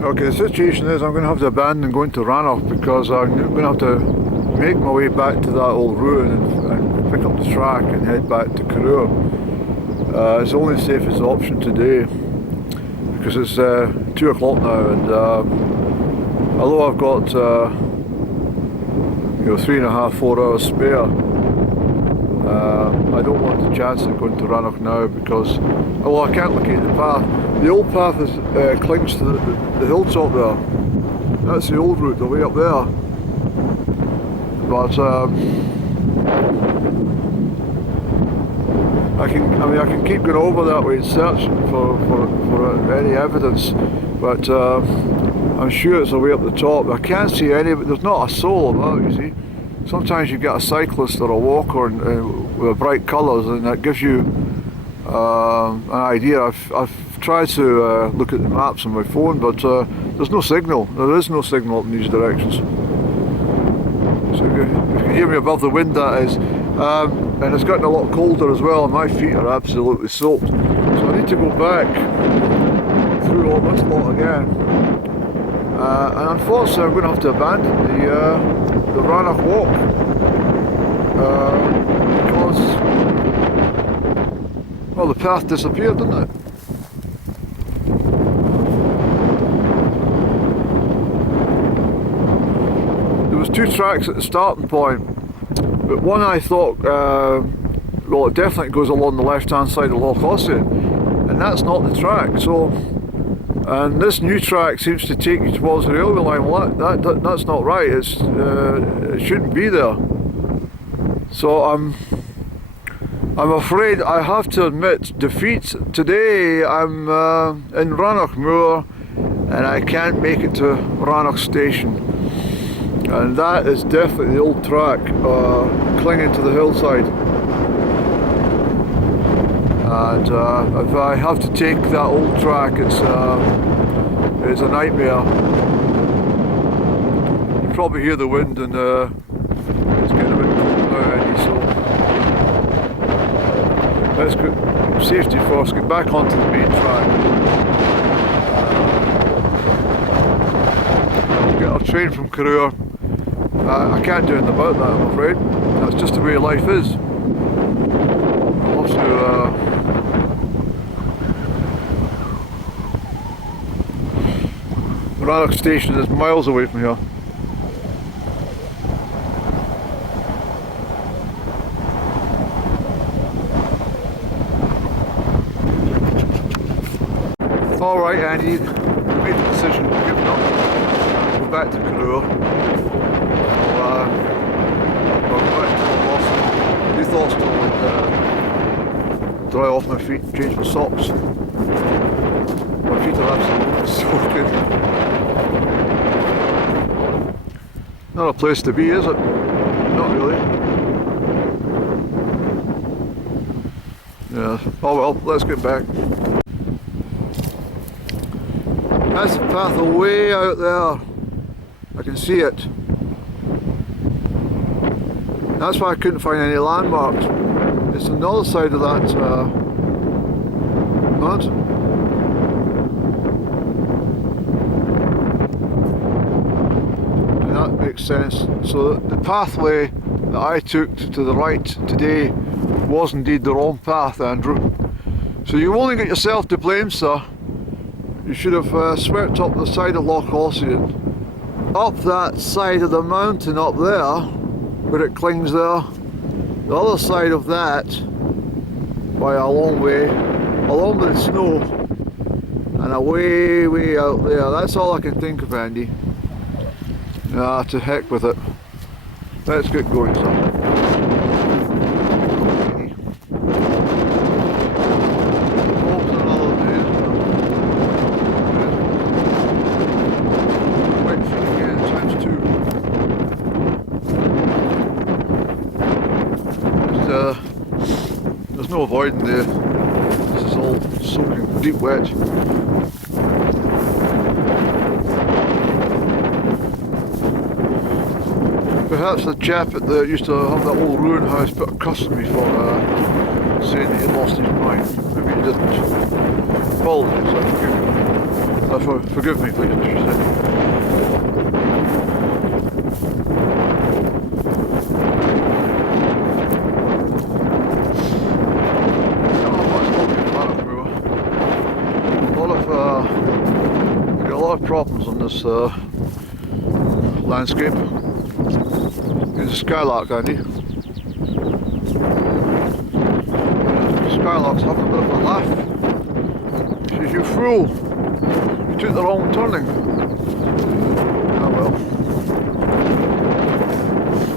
Okay, the situation is I'm going to have to abandon going to Rannoch because I'm going to have to make my way back to that old ruin and pick up the track and head back to Corrour. It's the only safest option today because it's 2 o'clock now, and although I've got 3.5, 4 hours spare, I don't want to chance it going to Rannoch now because, well, I can't locate the path. The old path clings to the hilltop there. That's the old route, the way up there. But I can keep going over that way and searching for any evidence, but I'm sure it's a way up the top. I can't see any, but there's not a soul about, you see. Sometimes you get a cyclist or a walker with bright colours, and that gives you an idea. I've tried to look at the maps on my phone, but there's no signal. There is no signal up in these directions. So if you can hear me above the wind, that is. And it's gotten a lot colder as well, and my feet are absolutely soaked. So I need to go back through all this lot again. And unfortunately I'm going to have to abandon the Rannoch walk. Because, well, the path disappeared, didn't it? There was 2 tracks at the starting point, but one I thought, well, it definitely goes along the left hand side of Loch Ossian, and that's not the track. So, and this new track seems to take you towards the railway line. Well, that's not right. It shouldn't be there. So I'm afraid I have to admit defeat. Today I'm in Rannoch Moor, and I can't make it to Rannoch Station. And that is definitely the old track, clinging to the hillside. And if I have to take that old track, it's a nightmare. You probably hear the wind, and it's getting a bit cold now, Eddie, so let's go, safety first, get back onto the main track. Get our train from Corrour. I can't do anything about that, I'm afraid. That's just the way life is. I'll have to Rannoch Station is miles away from here. Alright, Andy, we made the decision, we're giving up. Go back to Corrour. These thoughts to dry off my feet, change my socks. My feet are absolutely soaking. Not a place to be, is it? Not really. Yeah. Oh well, let's get back. That's the path way out there. I can see it. That's why I couldn't find any landmarks. It's on the other side of that mountain. And that makes sense. So the pathway that I took to the right today was indeed the wrong path, Andrew. So you've only got yourself to blame, sir. You should have swept up the side of Loch Ossian, up that side of the mountain up there, where it clings there, the other side of that, by a long way, along with the snow, and away, way out there. That's all I can think of, Andy. Ah, to heck with it. Let's get going, son. There's no avoiding this. This is all soaking deep wet. Perhaps the chap that used to have that old ruin house put a curse on me for saying that he lost his mind. Maybe he didn't. Apologies, I forgive you. Forgive me, please. A lot of problems on this landscape. There's a skylark, Andy. Skylark's having a bit of a laugh. She says, "You fool! You took the wrong turning." Ah well.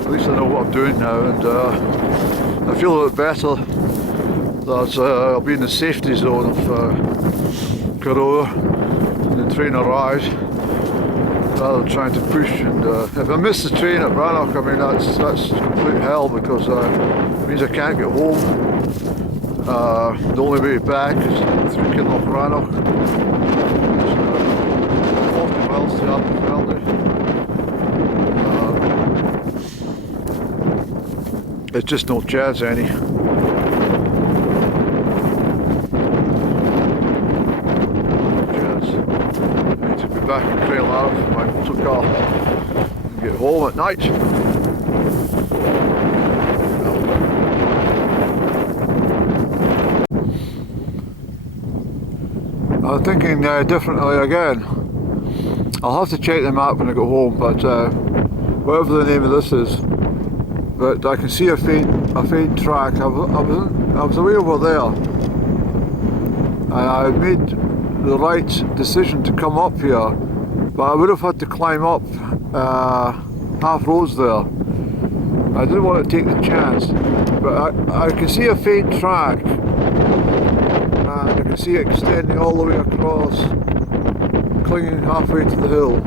At least I know what I'm doing now, and I feel a bit better that I'll be in the safety zone of Corrour and the train arrives, rather than trying to push. And if I miss the train at Rannoch, I mean that's complete hell, because it means I can't get home. The only way back is through Loch Rannoch. It's 40 miles to Aberfeldy. It's just no chance, any. Back in Crieff with my motor car and get home at night. I'm thinking differently again. I'll have to check the map when I go home, but whatever the name of this is, but I can see a faint track. I was away over there, and I made the right decision to come up here, but I would have had to climb up half roads there. I didn't want to take the chance, but I can see a faint track, and I can see it extending all the way across, clinging halfway to the hill,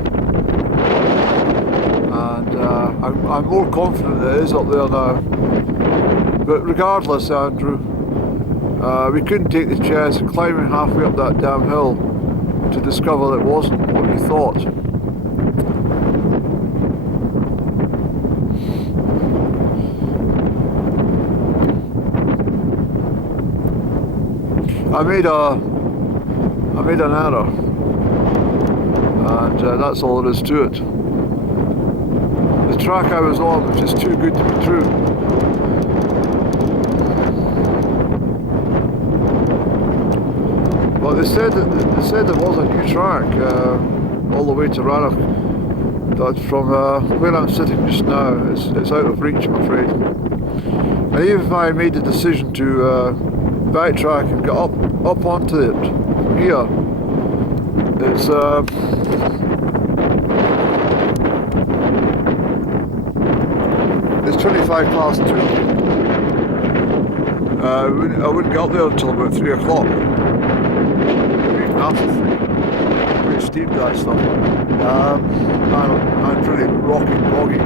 and I'm more confident it is up there now. But regardless, Andrew, we couldn't take the chance of climbing halfway up that damn hill to discover that it wasn't what we thought. I made an error, and that's all there is to it. The track I was on was just too good to be true. But they said there was a new track all the way to Rannoch. That from where I'm sitting just now, it's out of reach, I'm afraid. And even if I made the decision to backtrack and get up onto it from here, it's 25 past 2. I wouldn't get up there until about 3 o'clock. After 3. Pretty steep, that stuff. I'm pretty rocky and boggy.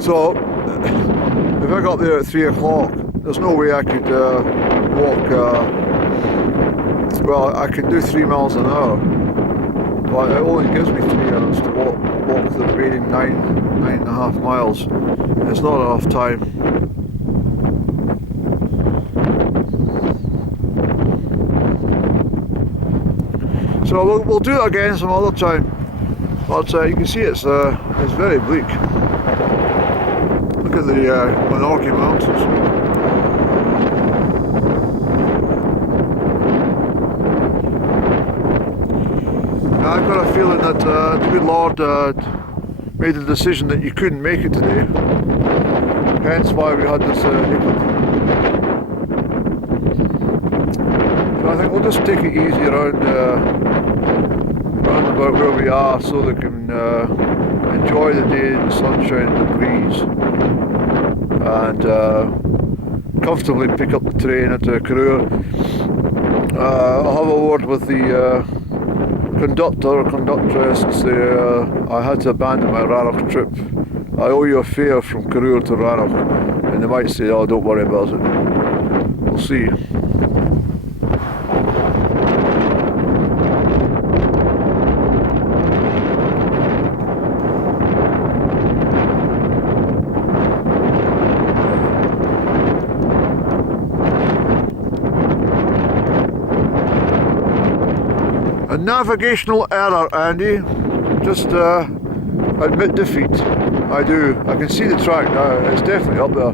So if I got there at 3 o'clock, there's no way I could walk. Well, I can do 3 miles an hour, but it only gives me 3 hours to walk the remaining 9.5 miles. It's not enough time. So we'll do it again some other time. But you can see it's very bleak. Look at the Rannoch Mountains. I've got a feeling that the good Lord made the decision that you couldn't make it today. Hence why we had this hiccup. So I think we'll just take it easy around about where we are, so they can enjoy the day, the sunshine and the breeze, and comfortably pick up the train at Corrour. I'll have a word with the conductor or conductress and say I had to abandon my Rannoch trip. I owe you a fare from Corrour to Rannoch, and they might say, "Oh, don't worry about it." We'll see. And Navigational error, Andy. Just admit defeat. I do. I can see the track now. It's definitely up there. I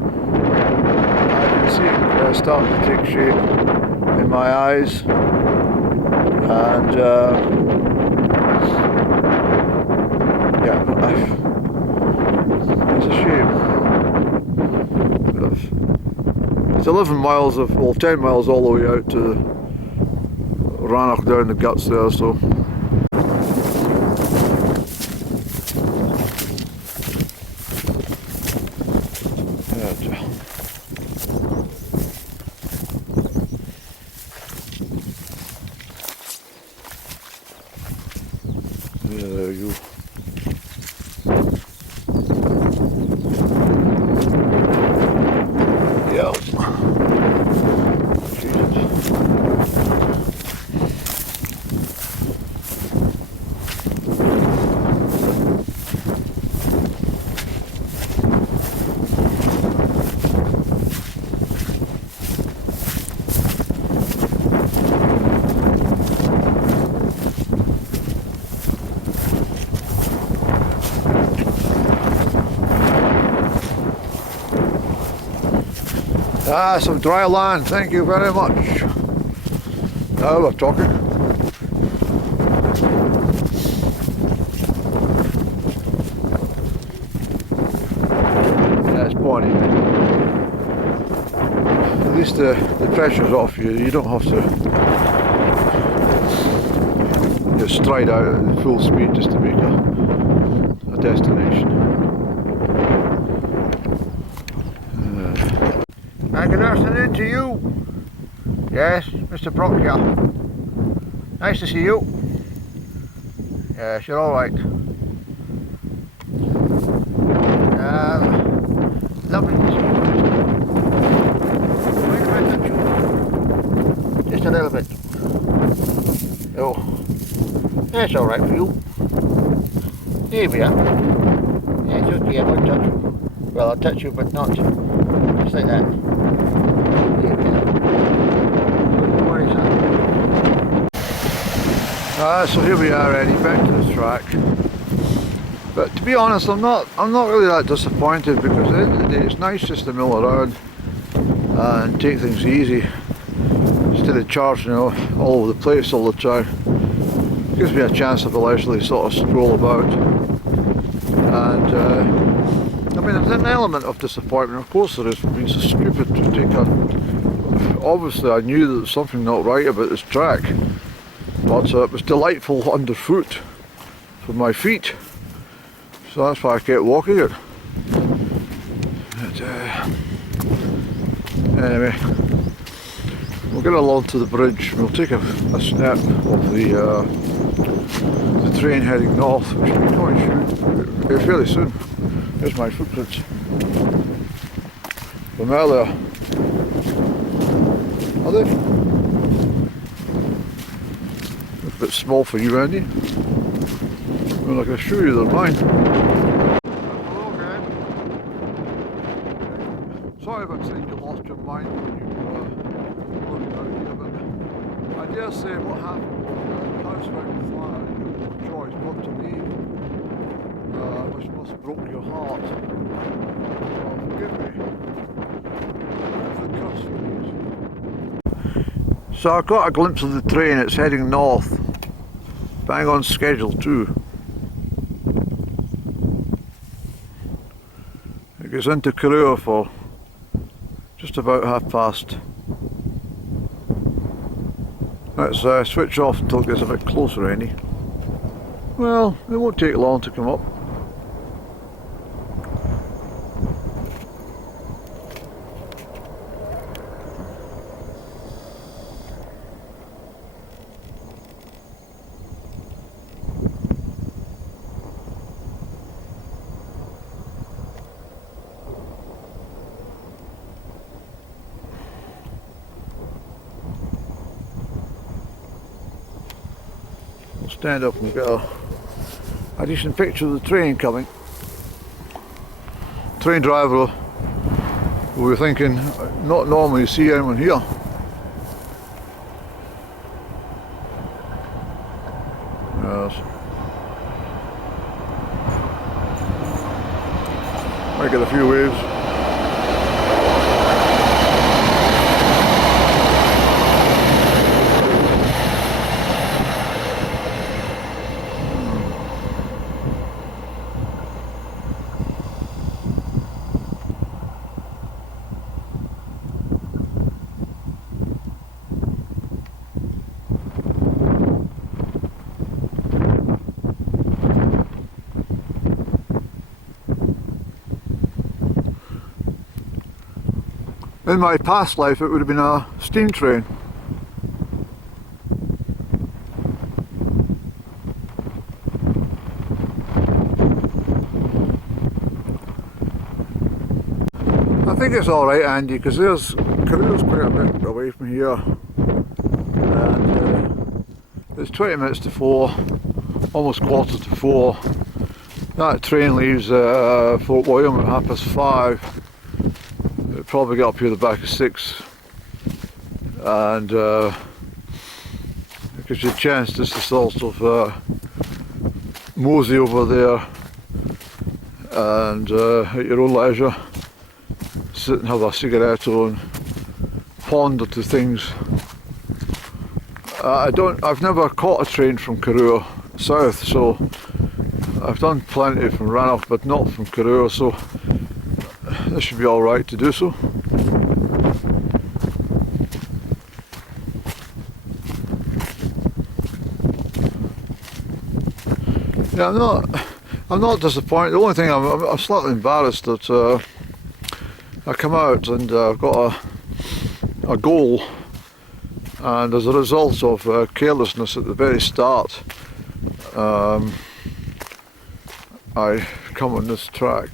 can see it starting to take shape in my eyes. And yeah, it's a shame. It's 11 miles of, well, 10 miles all the way out to Rannoch down the guts there, so. Yeah, there you go. Yeah. Ah, some dry land, thank you very much. Now we're talking. That's plenty. At least the pressure's off you. You don't have to just stride out at full speed just to make a destination. Good afternoon to you. Yes, Mr. Proctor. Nice to see you. Yes, you're alright. Lovely to see you. Wait a minute. Just a little bit. Oh, that's alright for you. Here we are. Yeah, it's okay, I won't touch you. Well, I'll touch you, but not just like that. So here we are, Eddie, back to the track. But to be honest, I'm not really that disappointed, because at the end of the day it's nice just to mill around and take things easy instead of charging, all over the place all the time. It gives me a chance to leisurely sort of stroll about. And I mean, there's an element of disappointment, of course there is, for being so stupid to take a. Obviously I knew there was something not right about this track, but it was delightful underfoot for my feet, so that's why I kept walking it. But, anyway, we'll get along to the bridge. We'll take a snap of the train heading north, which will be coming fairly soon. Here's my footprints from earlier. Are they? A bit small for you, Andy. Well, I can assure you they're mine. Hello again. Sorry if I'm saying you lost your mind when you looked out here, but I dare say what happened was the house went flat and you had no choice but to leave, which must have broke your heart. Oh, forgive me. The curse, please. So I got a glimpse of the train. It's heading north, bang on schedule too. It goes into Corrour for just about past. Let's switch off until it gets a bit closer, Andy. Well, it won't take long to come up. Stand up and get a decent picture of the train coming. Train driver, we were thinking, not normally see anyone here. Might get a few waves. In my past life it would have been a steam train. I think it's alright, Andy, because there's Corrour's quite a bit away from here, and it's 20 minutes to 4, almost quarter to 4. That train leaves Fort William at 5:30. It'll probably get up here the back of 6, and it gives you a chance just to sort of mosey over there and at your own leisure sit and have a cigarette and ponder to things. I've never caught a train from Corrour south, so I've done plenty from Rannoch but not from Corrour, so this should be alright to do so. Yeah, I'm not disappointed. The only thing I'm slightly embarrassed that I come out and I've got a goal, and as a result of carelessness at the very start, I come on this track.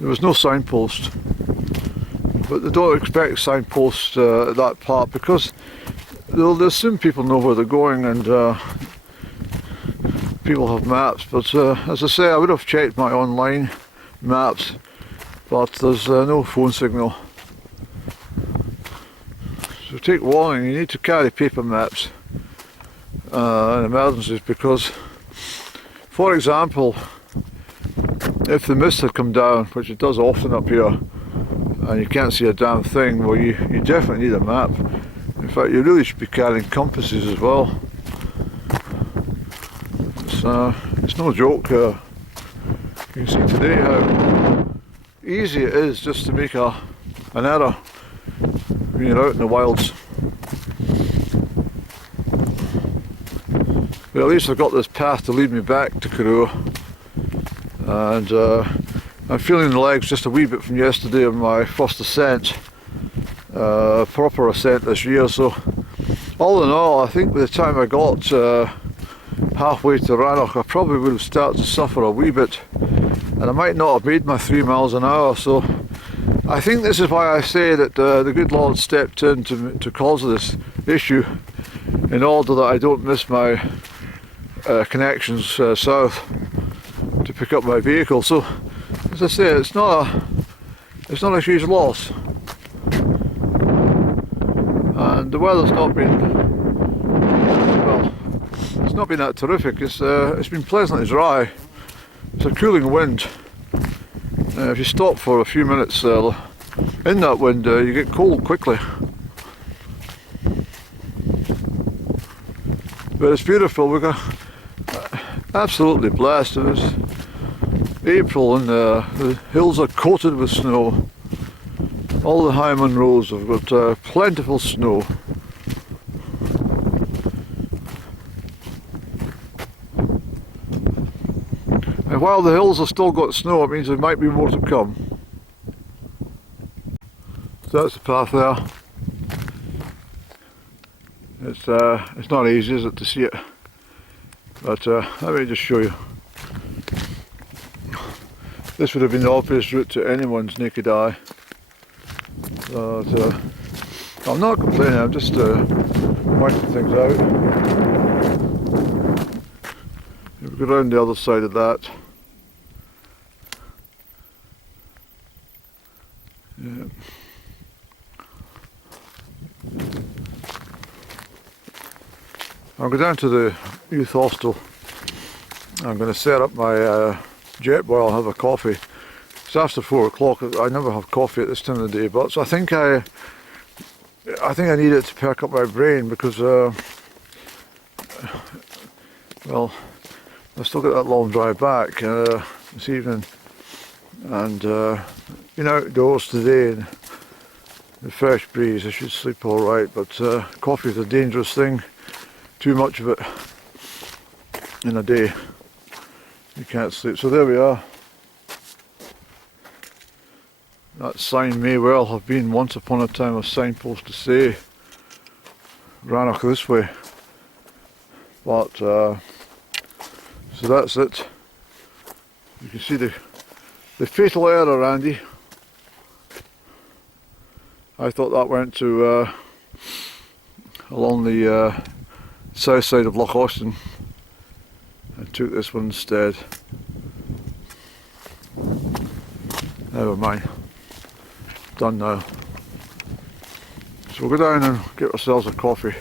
There was no signpost, but they don't expect signposts at that part because they'll assume people know where they're going, and people have maps. But as I say, I would have checked my online maps, but there's no phone signal. So take warning, you need to carry paper maps in emergencies, because, for example, if the mist had come down, which it does often up here, and you can't see a damn thing, well, you definitely need a map. In fact, you really should be carrying compasses as well. It's no joke. You can see today how easy it is just to make an error when you're out in the wilds. But at least I've got this path to lead me back to Corrour, and I'm feeling the legs just a wee bit from yesterday on my first ascent, proper ascent this year. So all in all, I think by the time I got halfway to Rannoch, I probably would have started to suffer a wee bit, and I might not have made my 3 miles an hour. So I think this is why I say that the good Lord stepped in to cause this issue, in order that I don't miss my connections south to pick up my vehicle. So as I say, it's not a huge loss, and the weather's not been, well, it's not been that terrific. It's been pleasantly dry. It's a cooling wind. If you stop for a few minutes in that wind, you get cold quickly. But it's beautiful. We got absolutely blessed. It was April and the hills are coated with snow. All the high Munros have got plentiful snow. And while the hills have still got snow, it means there might be more to come. So that's the path there. It's not easy, is it, to see it? But let me just show you. This would have been the obvious route to anyone's naked eye. But I'm not complaining, I'm just pointing things out. If we go around the other side of that. Yeah. I'll go down to the youth hostel. I'm going to set up my jet boil and have a coffee. It's after 4 o'clock. I never have coffee at this time of the day, but so I think I need it to perk up my brain because well, I've still got that long drive back this evening, and been outdoors today and the fresh breeze. I should sleep all right, but coffee is a dangerous thing. Too much of it in a day, you can't sleep. So there we are. That sign may well have been once upon a time a signpost to say Rannoch this way, but so that's it. You can see the fatal error, Andy. I thought that went to along the south side of Loch Ossian. I took this one instead. Never mind. Done now. So we'll go down and get ourselves a coffee.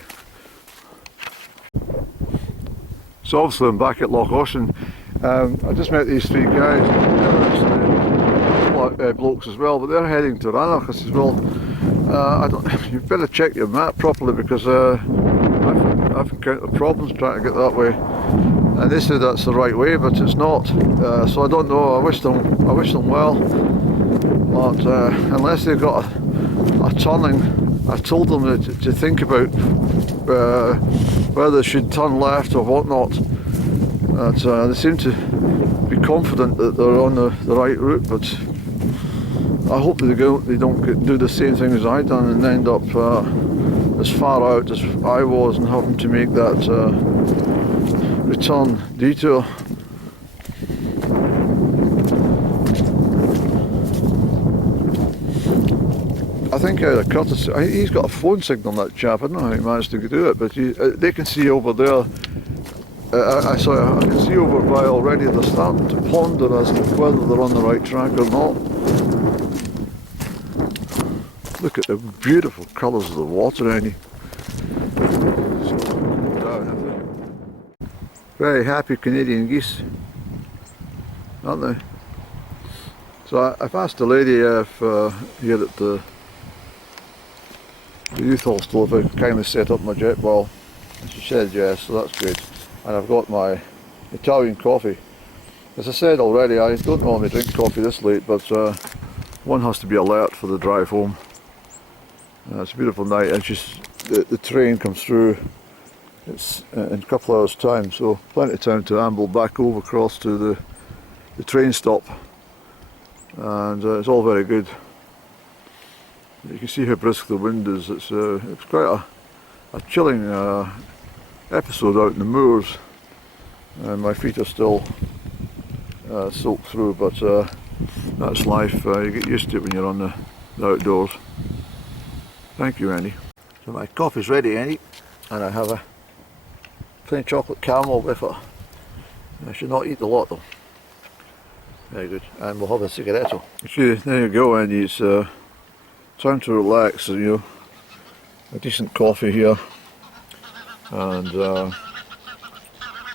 So obviously I'm back at Loch Ossian. I just met these three guys, blokes as well, but they're heading to Rannoch. I says, well, you better check your map properly because I've encountered problems trying to get that way. And they said that's the right way, but it's not. So I don't know. I wish them well. But unless they've got a turning, I told them to think about whether they should turn left or whatnot. They seem to be confident that they're on the right route, but I hope they don't do the same thing as I done and end up as far out as I was and having to make that return detour. I think out of courtesy, he's got a phone signal, that chap. I don't know how he managed to do it, but they can see over there. I can see over by already. They're starting to ponder as to whether they're on the right track or not. Look at the beautiful colours of the water, Annie. Very happy Canadian geese, aren't they? So I've asked a lady if here at the youth hostel if I could kindly set up my jet boil, and she said yes, so that's good. And I've got my Italian coffee. As I said already, I don't normally drink coffee this late, but one has to be alert for the drive home. It's a beautiful night, and the train comes through. It's in a couple of hours time, so plenty of time to amble back over across to the train stop, and it's all very good. You can see how brisk the wind is. It's quite a chilling episode out in the moors, and my feet are still soaked through, but that's life. You get used to it when you're on the outdoors. Thank you, Andy. So my coffee's ready, Andy, and I have a plain chocolate caramel with it. I should not eat a lot though. Very good. And we'll have a cigaretto. Okay, there you go, Andy. It's time to relax. A decent coffee here, and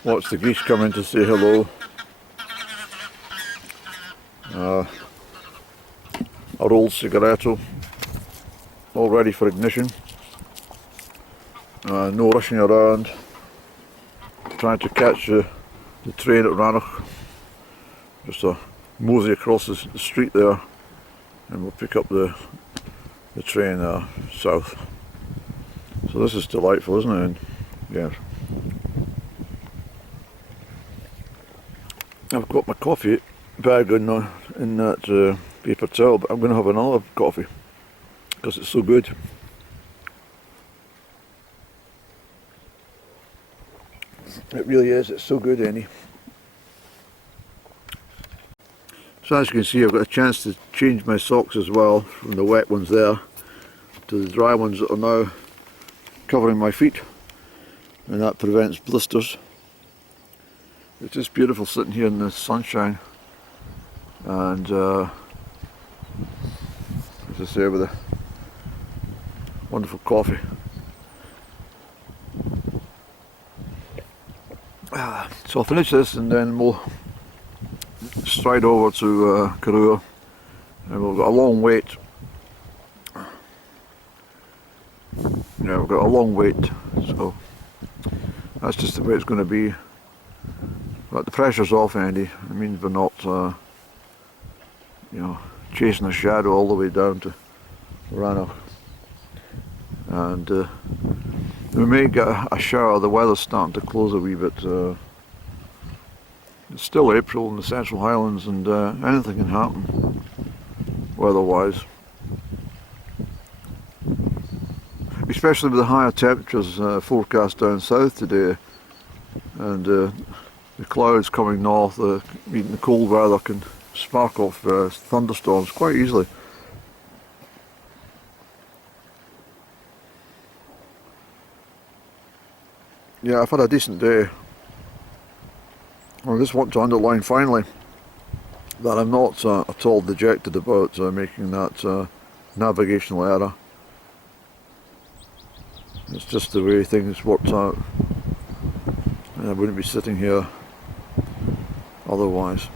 watch the geese come in to say hello. A rolled cigaretto, all ready for ignition. No rushing around, trying to catch the train at Rannoch. Just a mosey across the street there, and we'll pick up the train south. So this is delightful, isn't it? And yeah, I've got my coffee bag in that paper towel, but I'm going to have another coffee because it's so good. It really is, it's so good, Annie. So as you can see, I've got a chance to change my socks as well, from the wet ones there to the dry ones that are now covering my feet, and that prevents blisters. It's just beautiful sitting here in the sunshine, and as I say, with a wonderful coffee. So I'll finish this and then we'll stride over to Corrour, and we've got a long wait. Yeah, we've got a long wait, so that's just the way it's going to be. But the pressure's off, Andy. It means we're not, you know, chasing a shadow all the way down to Rannoch. And we may get a shower. The weather's starting to close a wee bit. It's still April in the Central Highlands, and anything can happen weather-wise. Especially with the higher temperatures forecast down south today, and the clouds coming north, meeting the cold weather can spark off thunderstorms quite easily. Yeah, I've had a decent day. I just want to underline finally that I'm not at all dejected about making that navigational error. It's just the way things worked out, and I wouldn't be sitting here otherwise.